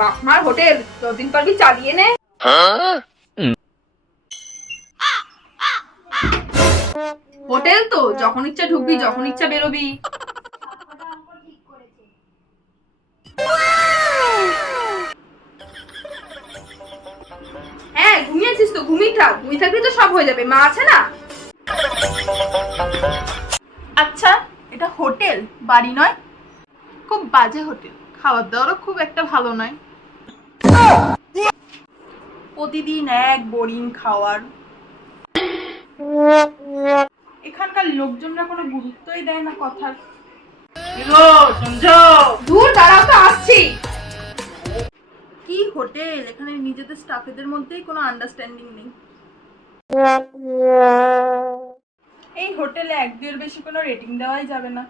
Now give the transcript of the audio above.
বাপমার হোটেল, যতদিন পারবি চালিয়ে নে। হোটেল তো যখন ইচ্ছা ঢুকবি, যখন ইচ্ছা বেরোবি। হ্যাঁ, ঘুমিয়েছিস তো, ঘুমিয়ে থাক। ঘুমিয়ে থাকলে তো সব হয়ে যাবে, মা আছে না। আচ্ছা, এটা হোটেল, বাড়ি নয়। খুব বাজে হোটেল, খাবার দাবারও খুব একটা ভালো নয়। প্রতিদিন এক বোরিং খাওয়ার। এখানকার লোকজনরা কোনো গুরুত্বই দেয় না কথার। দূর দাঁড়াও তো, আসছি। কি হোটেল, এখানে নিজেদের স্টাফেদের মধ্যেই কোনো আন্ডারস্ট্যান্ডিং নেই। এই হোটেলে 1-2 এর বেশি কোনো রেটিং দেওয়াই যাবে না।